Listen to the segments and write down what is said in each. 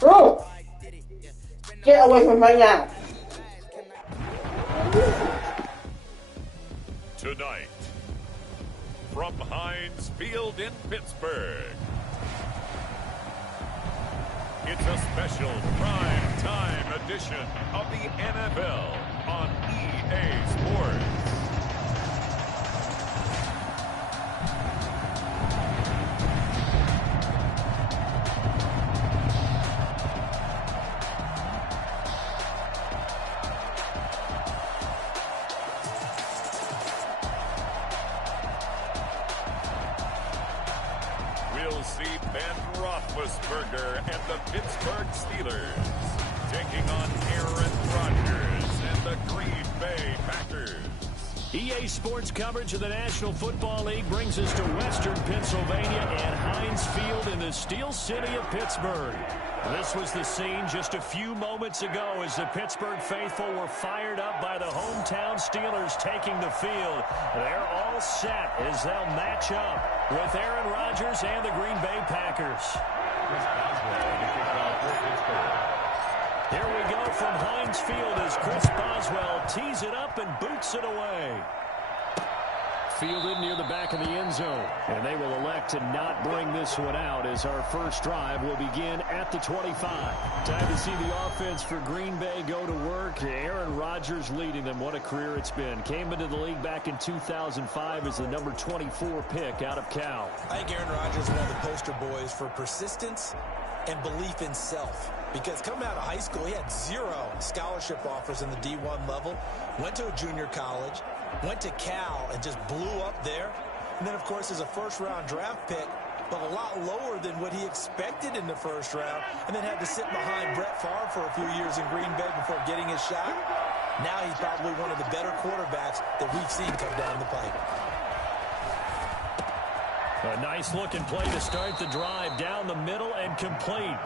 Bro, get away from me now. Tonight, from Heinz Field in Pittsburgh, it's a special prime time edition of the NFL on EA Sports. We'll see Ben Roethlisberger and the Pittsburgh Steelers taking on Aaron Rodgers and the Green Bay Packers. EA Sports coverage of the National Football League brings us to Western Pennsylvania and Heinz Field in the Steel City of Pittsburgh. This was the scene just a few moments ago as the Pittsburgh faithful were fired up by the hometown Steelers taking the field. They're all set as they'll match up with Aaron Rodgers and the Green Bay Packers. Here we go from Heinz Field as Chris Boswell tees it up and boots it away. Fielded near the back of the end zone. And they will elect to not bring this one out as our first drive will begin at the 25. Time to see the offense for Green Bay go to work. Aaron Rodgers leading them. What a career it's been. Came into the league back in 2005 as the number 24 pick out of Cal. I think Aaron Rodgers is one of the poster boys for persistence and belief in self. Because coming out of high school, he had 0 scholarship offers in the D1 level. Went to a junior college. Went to Cal and just blew up there. And then, of course, as a first-round draft pick, but a lot lower than what he expected in the first round. And then had to sit behind Brett Favre for a few years in Green Bay before getting his shot. Now he's probably one of the better quarterbacks that we've seen come down the pipe. A nice-looking play to start the drive down the middle and complete.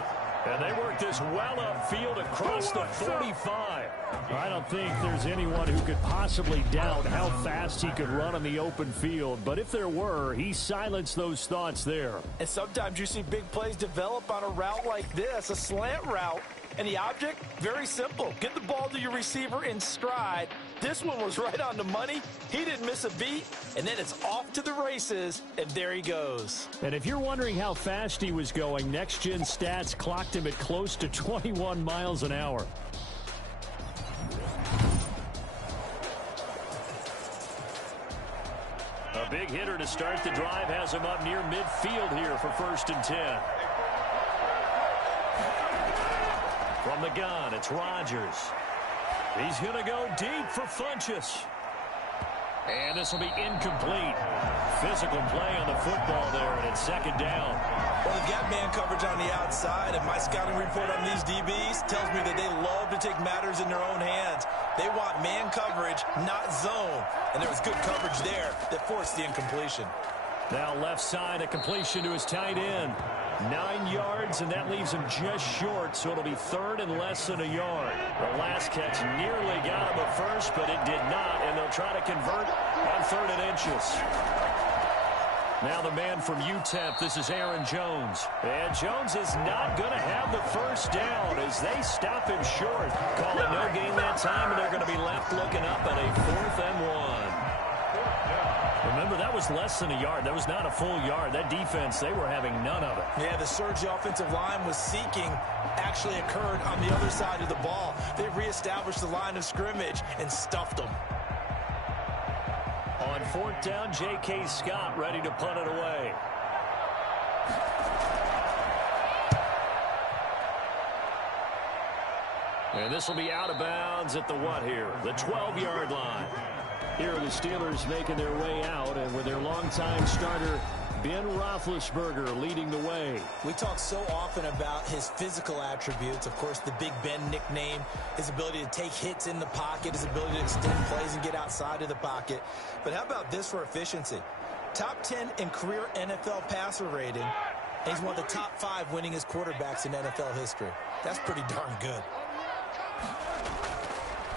And they work this well upfield across the 45. I don't think there's anyone who could possibly doubt how fast he could run on the open field. But if there were, he silenced those thoughts there. And sometimes you see big plays develop on a route like this, a slant route. And the object, very simple. Get the ball to your receiver in stride. This one was right on the money. He didn't miss a beat. And then it's off to the races, and there he goes. And if you're wondering how fast he was going, Next Gen Stats clocked him at close to 21 miles an hour. A big hitter to start the drive has him up near midfield here for 1st and 10. From the gun, it's Rodgers. He's going to go deep for Funchess. And this will be incomplete. Physical play on the football there, and it's 2nd down. Well, they've got man coverage on the outside, and my scouting report on these DBs tells me that they love to take matters in their own hands. They want man coverage, not zone. And there was good coverage there that forced the incompletion. Now left side, a completion to his tight end. 9 yards, and that leaves him just short, so it'll be 3rd and less than a yard. The last catch nearly got him at first, but it did not, and they'll try to convert on 3rd and inches. Now the man from UTEP, this is Aaron Jones. And Jones is not going to have the first down as they stop him short. Call it no gain that time, and they're going to be left looking up at a 4th and 1. Remember, that was less than a yard. That was not a full yard. That defense, they were having none of it. Yeah, the surge the offensive line was seeking actually occurred on the other side of the ball. They reestablished the line of scrimmage and stuffed them. On 4th down, J.K. Scott ready to punt it away. And this will be out of bounds at the what here? The 12-yard line. Here are the Steelers making their way out, and with their longtime starter, Ben Roethlisberger, leading the way. We talk so often about his physical attributes. Of course, the Big Ben nickname, his ability to take hits in the pocket, his ability to extend plays and get outside of the pocket. But how about this for efficiency? Top 10 in career NFL passer rating, and he's one of the top 5 winningest quarterbacks in NFL history. That's pretty darn good.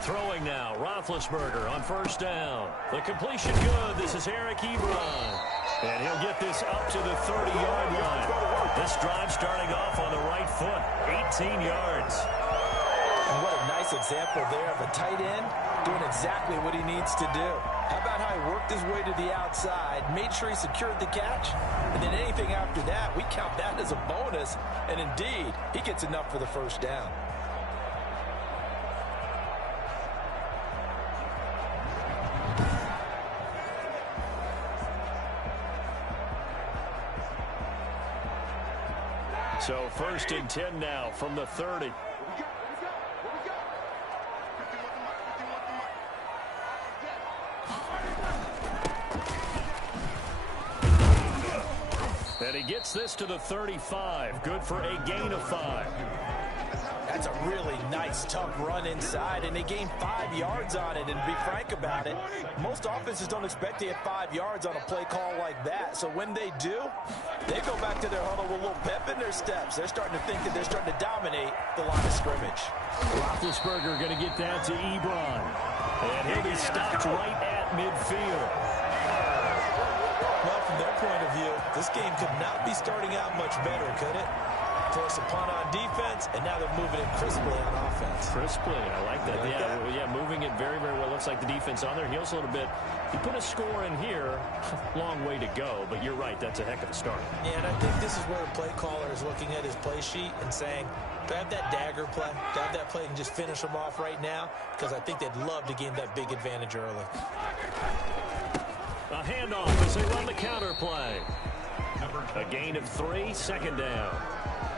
Throwing now, Roethlisberger on 1st down. The completion good. This is Eric Ebron. And he'll get this up to the 30-yard line. This drive starting off on the right foot. 18 yards. And what a nice example there of a tight end doing exactly what he needs to do. How about how he worked his way to the outside, made sure he secured the catch, and then anything after that, we count that as a bonus. And indeed, he gets enough for the first down. So 1st and 10 now from the 30. And he gets this to the 35. Good for a gain of 5. That's a really nice, tough run inside, and they gain 5 yards on it. And to be frank about it, most offenses don't expect to get 5 yards on a play call like that. So when they do, they go back to their huddle with a little pep in their steps. They're starting to think that they're starting to dominate the line of scrimmage. Roethlisberger going to get that to Ebron. And he'll be stopped right at midfield. Well, from their point of view, this game could not be starting out much better, could it? Force a punt on defense, and now they're moving it crisply on offense. Crisply, I like that. Yeah, moving it very, very well. Looks like the defense on their heels a little bit. You put a score in here, long way to go, but you're right, that's a heck of a start. Yeah, and I think this is where the play caller is looking at his play sheet and saying, do I have that dagger play? Do I have that play and just finish them off right now? Because I think they'd love to gain that big advantage early. A handoff as they run the counter play. A gain of 3, 2nd down.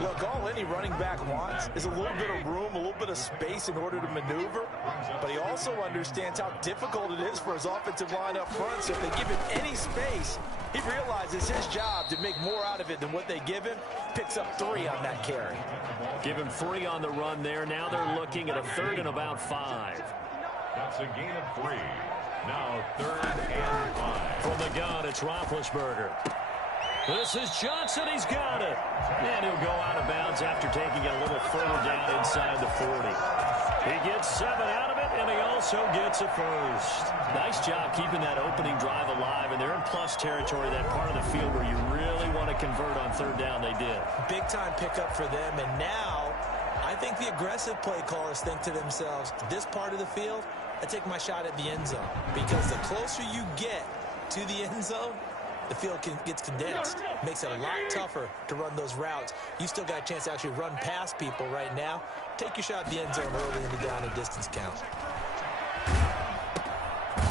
Look, all any running back wants is a little bit of room, a little bit of space in order to maneuver. But he also understands how difficult it is for his offensive line up front. So if they give him any space, he realizes his job to make more out of it than what they give him. Picks up 3 on that carry. Give him 3 on the run there. Now they're looking at a 3rd and about 5. That's a gain of 3. Now 3rd and 5. From the gun, it's Roethlisberger. This is Johnson. He's got it. And he'll go out of bounds after taking it a little further down inside the 40. He gets 7 out of it, and he also gets a first. Nice job keeping that opening drive alive, and they're in plus territory, that part of the field where you really want to convert on 3rd down. They did. Big-time pickup for them, and now I think the aggressive play callers think to themselves, this part of the field, I take my shot at the end zone, because the closer you get to the end zone, the field gets condensed. Makes it a lot tougher to run those routes. You still got a chance to actually run past people right now. Take your shot at the end zone early in the down and distance count.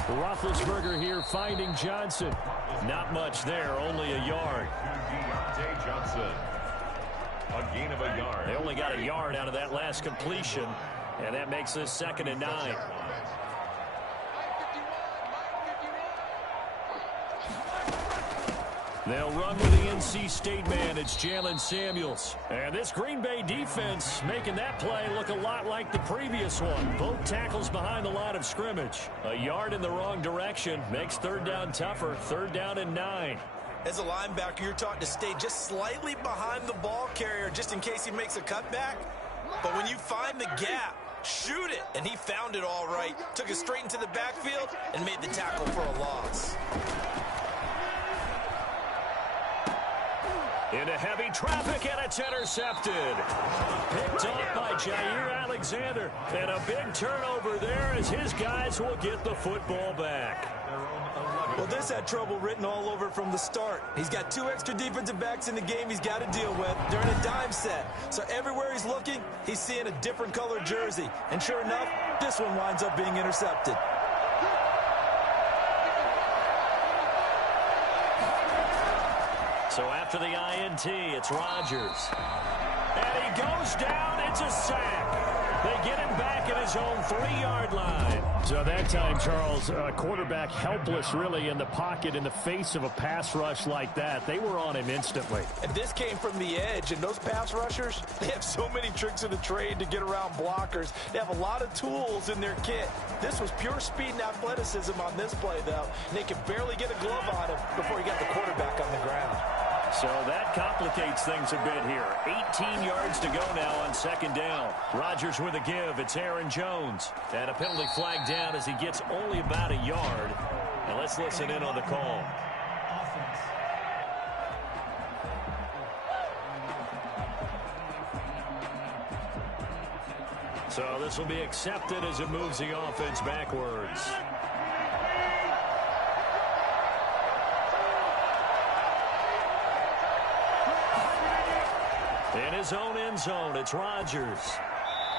Roethlisberger here finding Johnson. Not much there, only a yard. Diontae Johnson. A gain of a yard. They only got a yard out of that last completion, and that makes this 2nd and 9. They'll run with the NC State man. It's Jalen Samuels. And this Green Bay defense making that play look a lot like the previous one. Both tackles behind the line of scrimmage. A yard in the wrong direction makes 3rd down tougher. 3rd down and 9. As a linebacker, you're taught to stay just slightly behind the ball carrier just in case he makes a cutback. But when you find the gap, shoot it. And he found it all right. Took it straight into the backfield and made the tackle for a loss. Into heavy traffic, and it's intercepted. Picked off by Jair Alexander. And a big turnover there as his guys will get the football back. Well, this had trouble written all over it from the start. He's got 2 extra defensive backs in the game he's got to deal with during a dime set. So everywhere he's looking, he's seeing a different color jersey. And sure enough, this one winds up being intercepted. So after the INT, it's Rodgers. And he goes down. It's a sack. They get him back at his own 3-yard line. So that time, Charles, quarterback helpless really in the pocket in the face of a pass rush like that. They were on him instantly. And this came from the edge, and those pass rushers, they have so many tricks of the trade to get around blockers. They have a lot of tools in their kit. This was pure speed and athleticism on this play, though. And they could barely get a glove on him before he got the quarterback on the ground. So that complicates things a bit here. 18 yards to go now on 2nd down. Rodgers with a give. It's Aaron Jones. And a penalty flag down as he gets only about a yard. And let's listen in on the call. So this will be accepted as it moves the offense backwards. In his own end zone, it's Rodgers.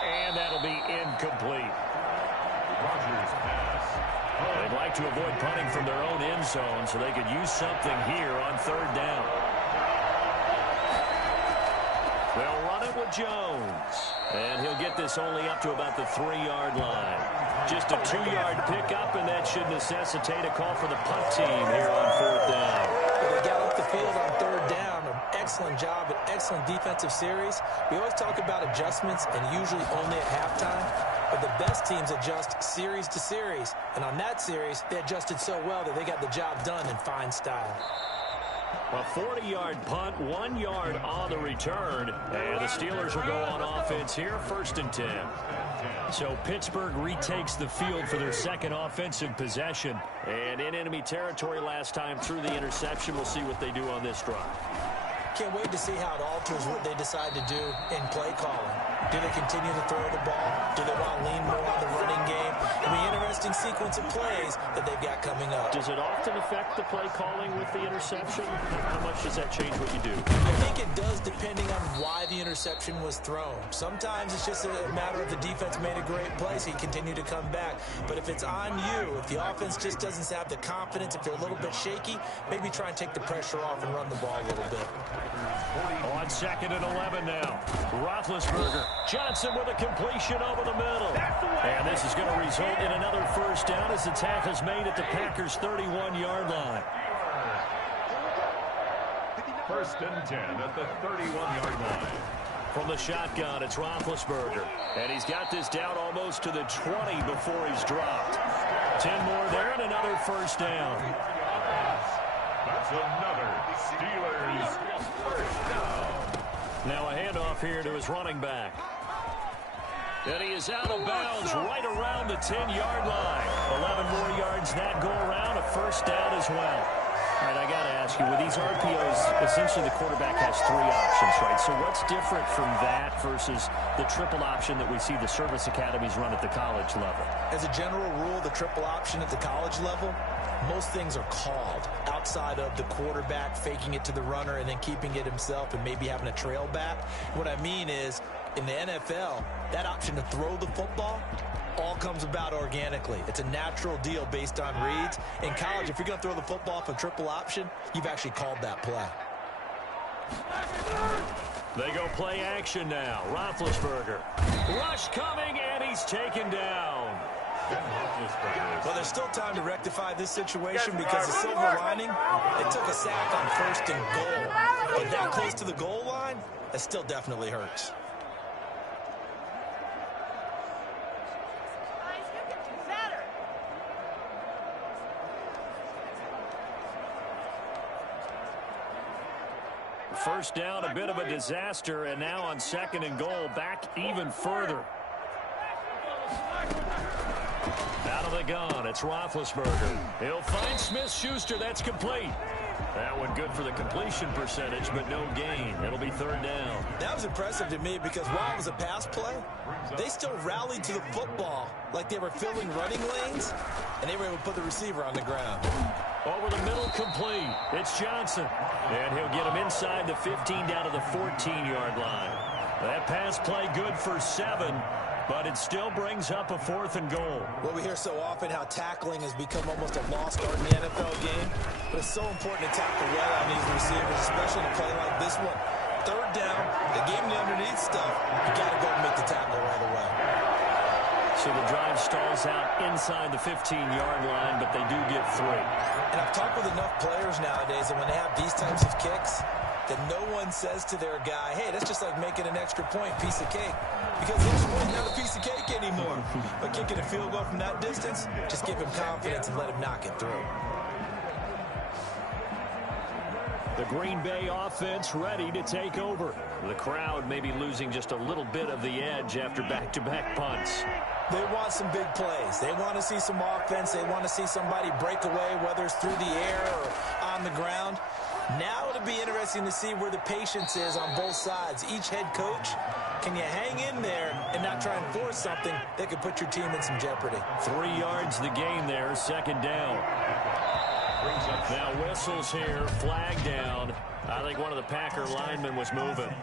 And that'll be incomplete. Rodgers pass. They'd like to avoid punting from their own end zone so they could use something here on third down. They'll run it with Jones. And he'll get this only up to about the 3-yard line. Just a 2-yard pickup, and that should necessitate a call for the punt team here on fourth down. They got off the field on third down. An excellent job, an excellent defensive series. We always talk about adjustments, and usually only at halftime. But the best teams adjust series to series. And on that series, they adjusted so well that they got the job done in fine style. A 40-yard punt, 1 yard on the return. And the Steelers will go on offense here, 1st and 10. So Pittsburgh retakes the field for their second offensive possession. And in enemy territory last time through the interception. We'll see what they do on this drive. Can't wait to see how it alters what they decide to do in play calling. Do they continue to throw the ball? Do they want to lean more on the running game? It'll be an interesting sequence of plays that they've got coming up. Does it often affect the play calling with the interception? How much does that change what you do? I think it does depending on why the interception was thrown. Sometimes it's just a matter of the defense made a great play, so you continue to come back. But if it's on you, if the offense just doesn't have the confidence, if they're a little bit shaky, maybe try and take the pressure off and run the ball a little bit. On 2nd and 11 now. Roethlisberger. Johnson with a completion over the middle. And this is going to result in another 1st down as the tackle's made at the Packers' 31-yard line. 1st and 10 at the 31-yard line. From the shotgun, it's Roethlisberger. And he's got this down almost to the 20 before he's dropped. 10 more there and another 1st down. That's another Steelers 1st down. Now a handoff here to his running back. And he is out of bounds right around the 10-yard line. 11 more yards that go around, a 1st down as well. All right, I got to ask you, with these RPOs, essentially the quarterback has 3 options, right? So what's different from that versus the triple option that we see the service academies run at the college level? As a general rule, the triple option at the college level, most things are called outside of the quarterback faking it to the runner and then keeping it himself and maybe having a trail back. What I mean is, in the NFL, that option to throw the football all comes about organically. It's a natural deal based on reads. In college, if you're going to throw the football off a triple option, you've actually called that play. They go play action now. Roethlisberger. Rush coming, and he's taken down. Well, there's still time to rectify this situation because the silver lining, they took a sack on 1st and goal. But that close to the goal line, that still definitely hurts. First down, a bit of a disaster, and now on 2nd and goal, back even further. Out of the gun, it's Roethlisberger. He'll find Smith-Schuster. That's complete. That one good for the completion percentage, but no gain. It'll be 3rd down. That was impressive to me because while it was a pass play, they still rallied to the football like they were filling running lanes, and they were able to put the receiver on the ground. Over the middle, complete. It's Johnson. And he'll get him inside the 15 down to the 14-yard line. That pass play good for 7. But it still brings up a 4th and goal. Well, we hear so often how tackling has become almost a lost art in the NFL game. But it's so important to tackle well on these receivers, especially in a play like this one. 3rd down, they gave him the underneath stuff. You got to go and make the tackle right away. So the drive stalls out inside the 15-yard line, but they do get 3. And I've talked with enough players nowadays that when they have these types of kicks, that no one says to their guy, hey, that's just like making an extra point, piece of cake. Because the extra point is not a piece of cake anymore. But kicking a field goal from that distance, just give him confidence and let him knock it through. The Green Bay offense ready to take over. The crowd maybe losing just a little bit of the edge after back-to-back punts. They want some big plays. They want to see some offense. They want to see somebody break away, whether it's through the air or on the ground. Now it'll be interesting to see where the patience is on both sides. Each head coach Can you hang in there and not try and force something that could put your team in some jeopardy? 3 yards the gain there, second down. Now whistles here, flag down. I think one of the Packer linemen was moving.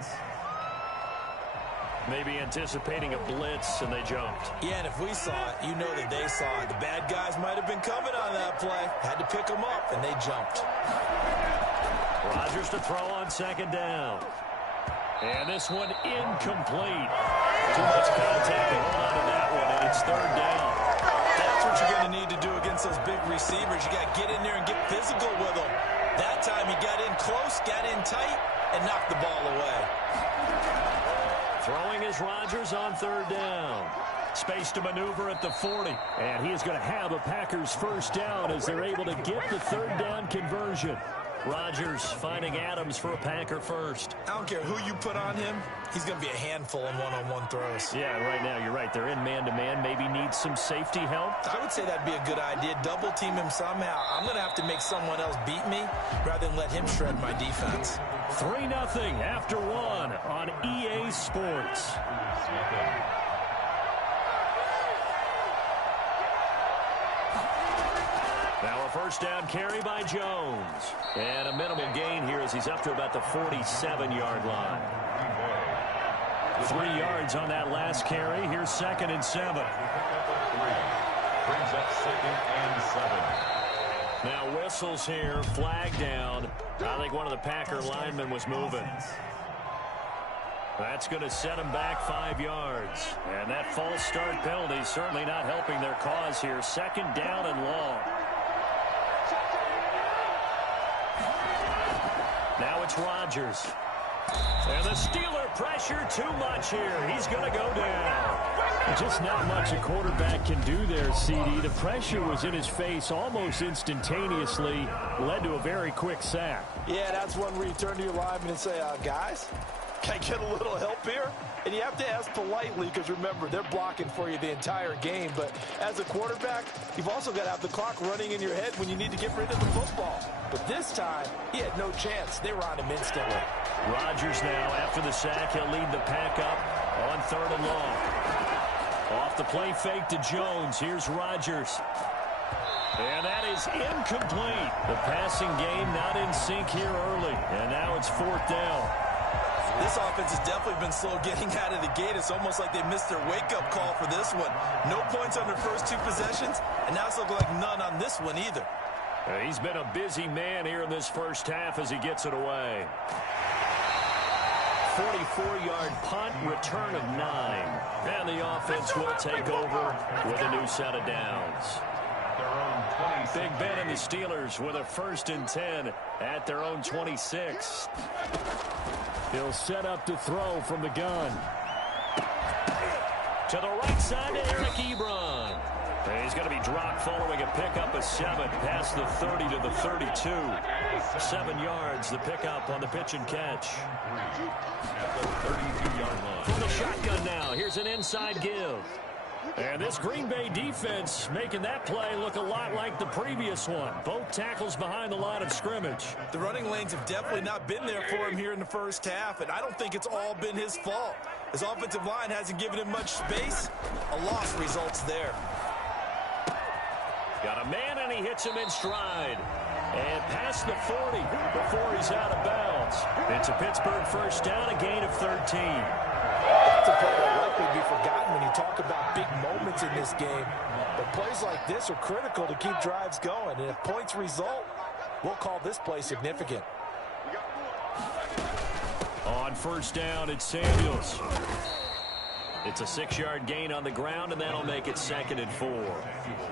Maybe anticipating a blitz, and they jumped. Yeah, and if we saw it, you know that they saw it. The bad guys might have been coming on that play. Had to pick them up, and they jumped. Rodgers to throw on second down. And this one incomplete. Too much contact to hold on to that one, and it's third down. That's what you're going to need to do against those big receivers. You got to get in there and get physical with them. That time he got in close, got in tight, and knocked the ball away. Throwing is Rodgers on third down. Space to maneuver at the 40. And he is going to have a Packers first down as they're able to get the third down conversion. Rodgers finding Adams for a Packer first. I don't care who you put on him. He's going to be a handful in one-on-one throws. Yeah, right now you're right. They're in man-to-man. Maybe need some safety help. I would say that'd be a good idea. Double team him somehow. I'm going to have to make someone else beat me rather than let him shred my defense. 3-0 after one on EA Sports. Now a first down carry by Jones. And a minimal gain here as he's up to about the 47-yard line. 3 yards on that last carry. Here's 2nd and 7. Brings up 2nd and 7. Now whistles here, flag down. I think one of the Packer linemen was moving. That's going to set him back 5 yards. And that false start penalty is certainly not helping their cause here. 2nd down and long. Now it's Rodgers. And the Steeler pressure too much here. He's going to go down. Just not much a quarterback can do there, CD. The pressure was in his face almost instantaneously. Led to a very quick sack. Yeah, that's one where you turn to your lineman and say, guys, can I get a little help here? And you have to ask politely because, remember, they're blocking for you the entire game. But as a quarterback, you've also got to have the clock running in your head when you need to get rid of the football. But this time, he had no chance. They were on him instantly. Rodgers now, after the sack, he'll lead the pack up on 3rd and long. Off the play fake to Jones. Here's Rodgers. And that is incomplete. The passing game not in sync here early. And now it's 4th down. This offense has definitely been slow getting out of the gate. It's almost like they missed their wake-up call for this one. No points on their first 2 possessions, and now it's looking like none on this one either. He's been a busy man here in this first half as he gets it away. 44-yard punt, return of 9. And the offense will take over with a new set of downs. Big Ben and the Steelers with a 1st and 10 at their own 26. He'll set up to throw from the gun. To the right side to Eric Ebron. He's going to be dropped following a pickup of 7 past the 30 to the 32. 7 yards, the pickup on the pitch and catch. At the 32-yard line. From the shotgun now, here's an inside give. And this Green Bay defense making that play look a lot like the previous one. Both tackles behind the line of scrimmage. The running lanes have definitely not been there for him here in the first half, and I don't think it's all been his fault. His offensive line hasn't given him much space. A loss results there. Got a man, and he hits him in stride. And past the 40 before he's out of bounds. It's a Pittsburgh first down, a gain of 13. That's a play that likely be forgotten when you talk about big moments in this game. But plays like this are critical to keep drives going. And if points result, we'll call this play significant. On first down, it's Samuels. It's a 6-yard gain on the ground, and that'll make it 2nd and 4.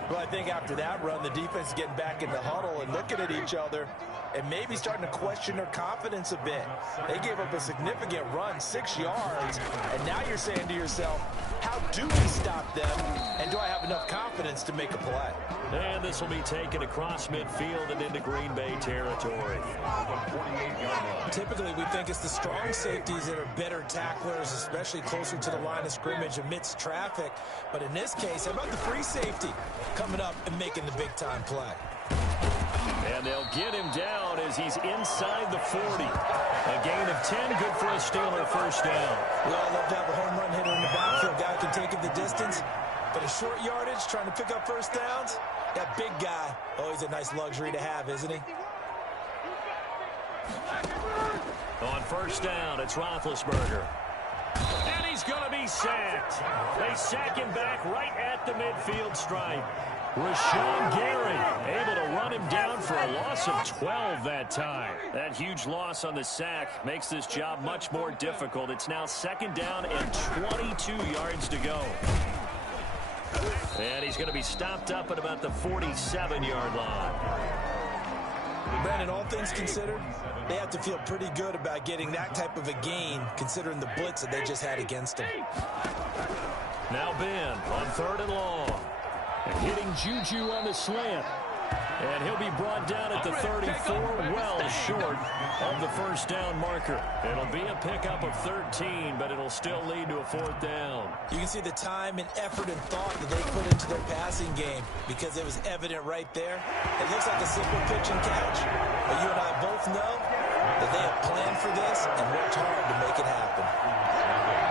Well, I think after that run, the defense is getting back in the huddle and looking at each other and maybe starting to question their confidence a bit. They gave up a significant run, 6 yards, and now you're saying to yourself, how do we stop them, and do I have enough confidence to make a play? And this will be taken across midfield and into Green Bay territory. Typically, we think it's the strong safeties that are better tacklers, especially closer to the line of scrimmage amidst traffic. But in this case, how about the free safety coming up and making the big-time play? And they'll get him down as he's inside the 40. A gain of 10, good for a Steeler first down. We all love to have a home run hitter in the backfield. Guy can take it the distance. But a short yardage, trying to pick up first downs, that big guy, always a nice luxury to have, isn't he? On first down, it's Roethlisberger. And he's going to be sacked. They sack him back right at the midfield stripe. Rashawn Gary able to run him down for a loss of 12 that time. That huge loss on the sack makes this job much more difficult. It's now second down and 22 yards to go. And he's going to be stopped up at about the 47-yard line. Brandon, all things considered, they have to feel pretty good about getting that type of a gain, considering the blitz that they just had against them. Now Ben on third and long. And hitting Juju on the slant. And he'll be brought down at the 34, well short of the first down marker. It'll be a pickup of 13, but it'll still lead to a fourth down. You can see the time and effort and thought that they put into their passing game because it was evident right there. It looks like a simple pitch and catch, but you and I both know that they have planned for this and worked hard to make it happen.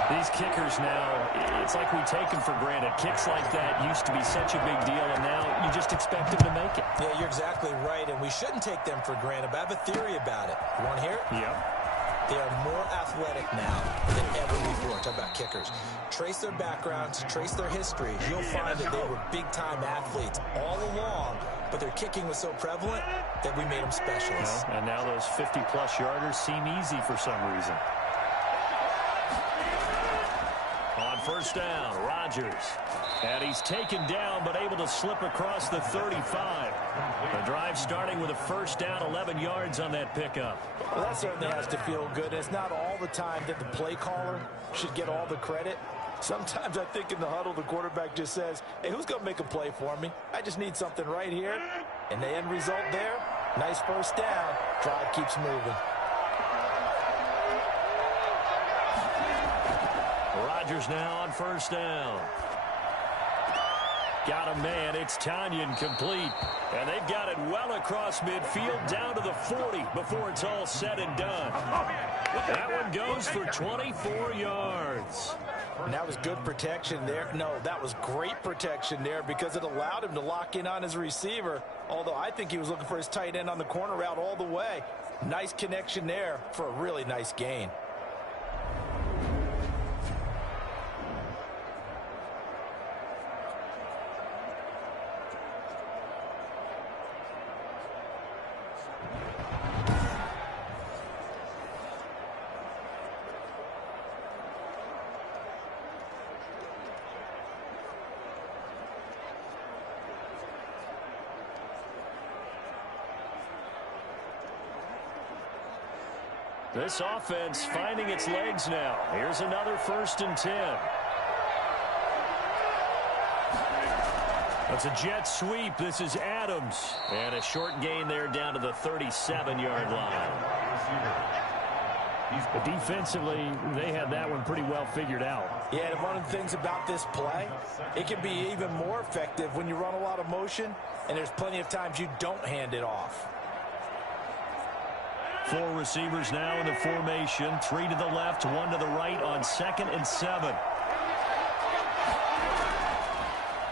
These kickers now, it's like we take them for granted. Kicks like that used to be such a big deal, and now you just expect them to make it. Yeah, you're exactly right, and we shouldn't take them for granted, but I have a theory about it. You want to hear it? Yep. They are more athletic now than ever before. Talk about kickers. Trace their backgrounds, trace their history. You'll find that they were big-time athletes all along, but their kicking was so prevalent that we made them specialists. And now those 50-plus yarders seem easy for some reason. On first down, Rodgers. And he's taken down, but able to slip across the 35. The drive starting with a first down, 11 yards on that pickup. Well, that certainly has to feel good. It's not all the time that the play caller should get all the credit. Sometimes I think in the huddle, the quarterback just says, hey, who's going to make a play for me? I just need something right here. And the end result there, nice first down. Drive keeps moving. Rodgers now on first down. Got a man. It's Tonyan complete. And they've got it well across midfield down to the 40 before it's all said and done. That one goes for 24 yards. And that was good protection there. No, that was great protection there because it allowed him to lock in on his receiver, although I think he was looking for his tight end on the corner route all the way. Nice connection there for a really nice gain. This offense finding its legs now. Here's another 1st and 10. That's a jet sweep. This is Adams. And a short gain there down to the 37-yard line. But defensively, they had that one pretty well figured out. Yeah, and one of the things about this play, it can be even more effective when you run a lot of motion, and there's plenty of times you don't hand it off. 4 receivers now in the formation. 3 to the left, 1 to the right on 2nd and 7.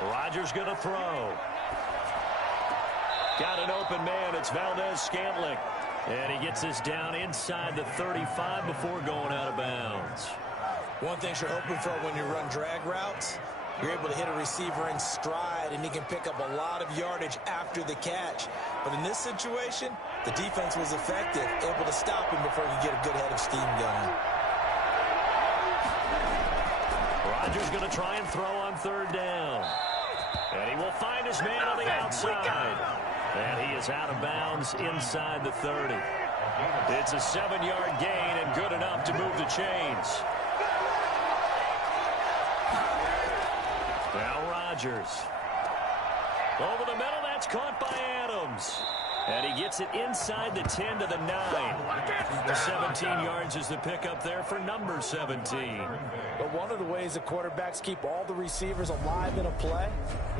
Rodgers going to throw. Got an open man. It's Valdez-Scantling. And he gets this down inside the 35 before going out of bounds. One thing you're hoping for when you run drag routes, you're able to hit a receiver in stride, and he can pick up a lot of yardage after the catch. But in this situation, the defense was effective, able to stop him before he could get a good head of steam going. Rodgers going to try and throw on 3rd down. And he will find his man on the outside. And he is out of bounds inside the 30. It's a 7-yard gain and good enough to move the chains. Now Rodgers. Over the middle, that's caught by Adams. And he gets it inside the 10 to the 9. The 17 yards is the pickup there for number 17. But one of the ways the quarterbacks keep all the receivers alive in a play,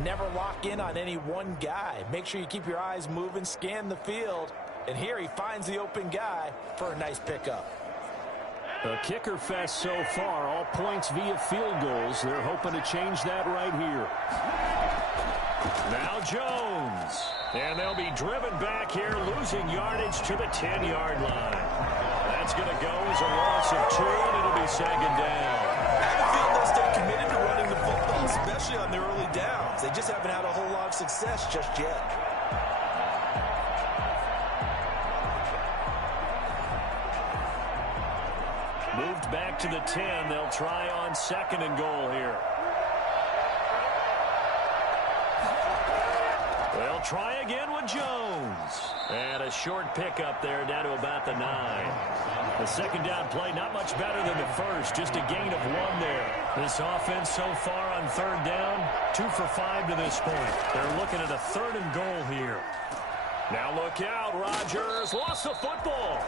never lock in on any one guy. Make sure you keep your eyes moving, scan the field, And here he finds the open guy for a nice pickup. A kicker fest so far, all points via field goals. They're hoping to change that right here. Now Jones. And they'll be driven back here, losing yardage to the 10-yard line. That's going to go as a loss of 2, and it'll be second down. I feel they'll stay committed to running the football, especially on their early downs. They just haven't had a whole lot of success just yet. Moved back to the 10. They'll try on second and goal here. They'll try again with Jones. And a short pickup there down to about the 9. The second down play not much better than the first. Just a gain of 1 there. This offense so far on third down, 2 for 5 to this point. They're looking at a third and goal here. Now look out. Rodgers lost the football.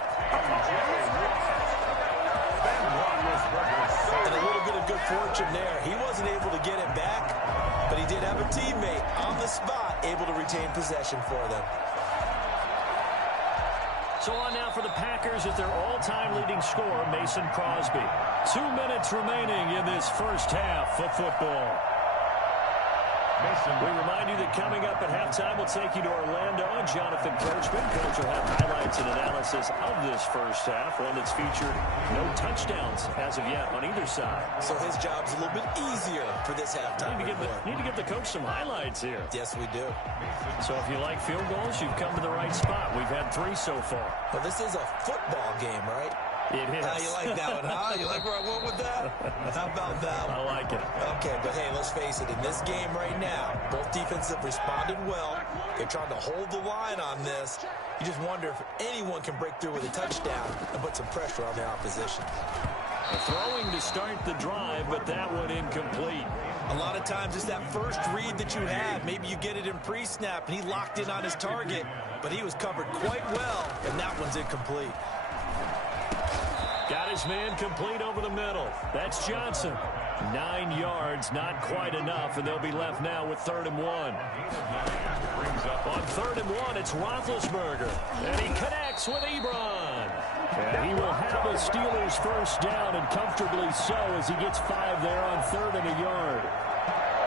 And a little bit of good fortune there. He wasn't able to get it back, but he did have a teammate on the spot able to retain possession for them. So on now for the Packers at their all-time leading scorer, Mason Crosby. 2 minutes remaining in this first half of football. We remind you that coming up at halftime, we'll take you to Orlando and Jonathan Coachman. Coach will have highlights and analysis of this first half, one that's featured no touchdowns as of yet on either side. So his job's a little bit easier for this halftime. Need to give the coach some highlights here. Yes, we do. So if you like field goals, you've come to the right spot. We've had 3 so far. Well, this is a football game, right? It is. You like that one, huh? You like where I went with that? How about that one? I like it. Okay, but hey, let's face it. In this game right now, both defenses have responded well. They're trying to hold the line on this. You just wonder if anyone can break through with a touchdown and put some pressure on the opposition. Throwing to start the drive, but that one incomplete. A lot of times it's that first read that you have. Maybe you get it in pre-snap, and he locked in on his target, but he was covered quite well, and that one's incomplete. Got his man complete over the middle. That's Johnson. 9 yards, not quite enough, and they'll be left now with 3rd and 1. On 3rd and 1, it's Roethlisberger, and he connects with Ebron. And he will have a Steelers first down, and comfortably so, as he gets 5 there on 3rd and a yard.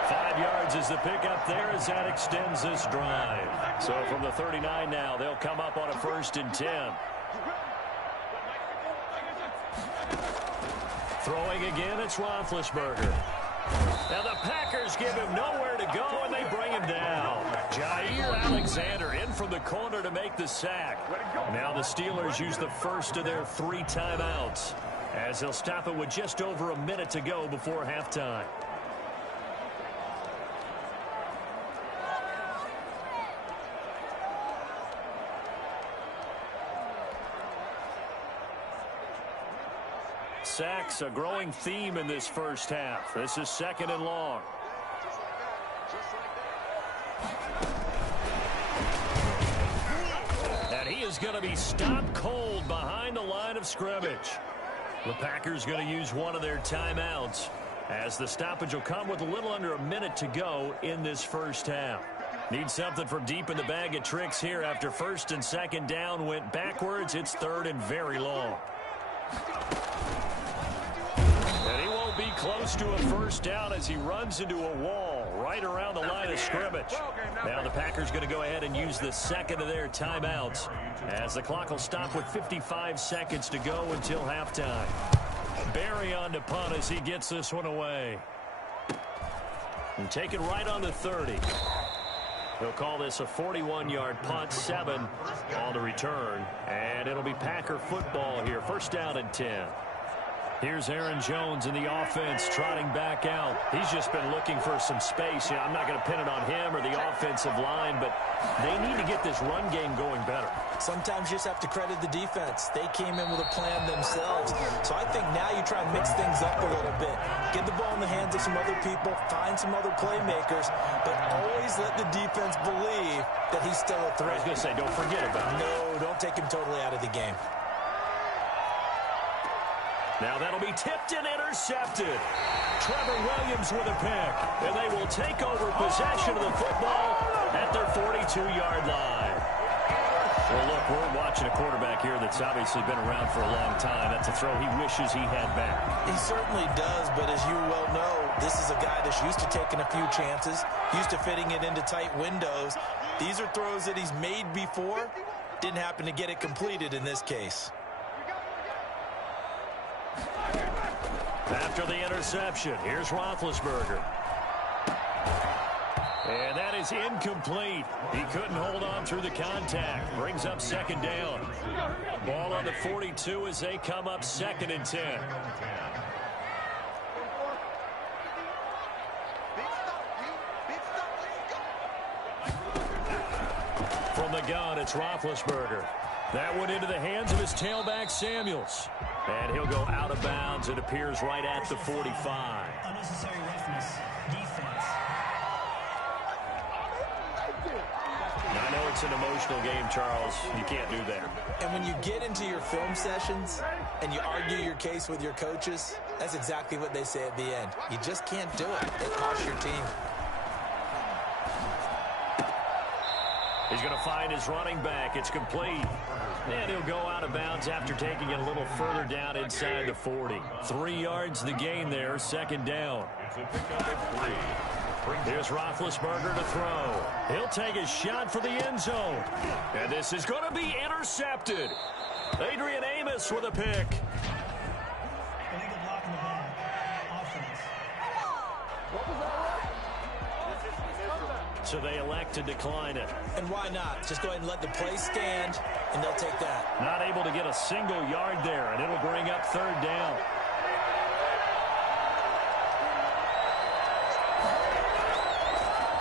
5 yards is the pickup there as that extends this drive. So from the 39 now, they'll come up on a 1st and 10. Throwing again, it's Roethlisberger. Now the Packers give him nowhere to go, and they bring him down. Jair Alexander in from the corner to make the sack. Now the Steelers use the first of their 3 timeouts, as they'll stop it with just over a minute to go before halftime. Sacks, a growing theme in this first half. This is 2nd and long. And he is going to be stopped cold behind the line of scrimmage. The Packers going to use one of their timeouts, as the stoppage will come with a little under a minute to go in this first half. Need something from deep in the bag of tricks here after 1st and 2nd down went backwards. It's 3rd and very long. And he won't be close to a first down as he runs into a wall right around the line of scrimmage. Now the Packers going to go ahead and use the 2nd of their timeouts, as the clock will stop with 55 seconds to go until halftime. Barry on to punt as he gets this one away. And taken right on the 30. They'll call this a 41-yard punt, 7 on the return. And it'll be Packer football here. 1st down and 10. Here's Aaron Jones in the offense trotting back out. He's just been looking for some space. You know, I'm not going to pin it on him or the offensive line, but they need to get this run game going better. Sometimes you just have to credit the defense. They came in with a plan themselves. So I think now you try and mix things up a little bit. Get the ball in the hands of some other people, find some other playmakers, but always let the defense believe that he's still a threat. I was going to say, don't forget about it. No, don't take him totally out of the game. Now that'll be tipped and intercepted. Trevor Williams with a pick. And they will take over possession of the football at their 42-yard line. Well, look, we're watching a quarterback here that's obviously been around for a long time. That's a throw he wishes he had back. He certainly does, but as you well know, this is a guy that's used to taking a few chances, used to fitting it into tight windows. These are throws that he's made before. Didn't happen to get it completed in this case. After the interception, here's Roethlisberger. And that is incomplete. He couldn't hold on through the contact. Brings up second down. Ball on the 42 as they come up 2nd and 10. From the gun, it's Roethlisberger. That went into the hands of his tailback, Samuels. And he'll go out of bounds. It appears right at the 45. Unnecessary roughness. Defense. I know it's an emotional game, Charles. You can't do that. And when you get into your film sessions and you argue your case with your coaches, that's exactly what they say at the end. You just can't do it. It costs your team. He's going to find his running back. It's complete. And he'll go out of bounds after taking it a little further down inside the 40. 3 yards the gain there, 2nd down. It's a pickup of 3. Here's Roethlisberger to throw. He'll take a shot for the end zone. And this is going to be intercepted. Adrian Amos with a pick. Illegal block in the ball. Offense. So they elect to decline it. And why not? Just go ahead and let the play stand, and they'll take that. Not able to get a single yard there, and it'll bring up 3rd down.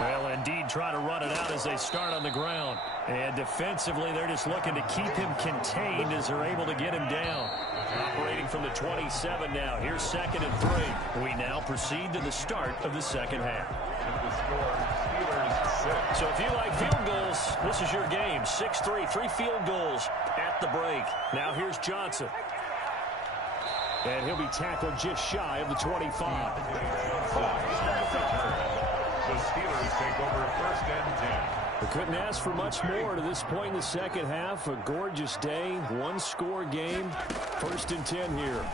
Well, indeed, try to run it out as they start on the ground. And defensively, they're just looking to keep him contained as they're able to get him down. Operating from the 27 now. Here's 2nd and 3. We now proceed to the start of the second half. So if you like field goals, this is your game. 6-3, 3 field goals at the break. Now here's Johnson. And he'll be tackled just shy of the 25. The Steelers take over 1st and 10. We couldn't ask for much more to this point in the second half. A gorgeous day, 1-score game. 1st and 10 here.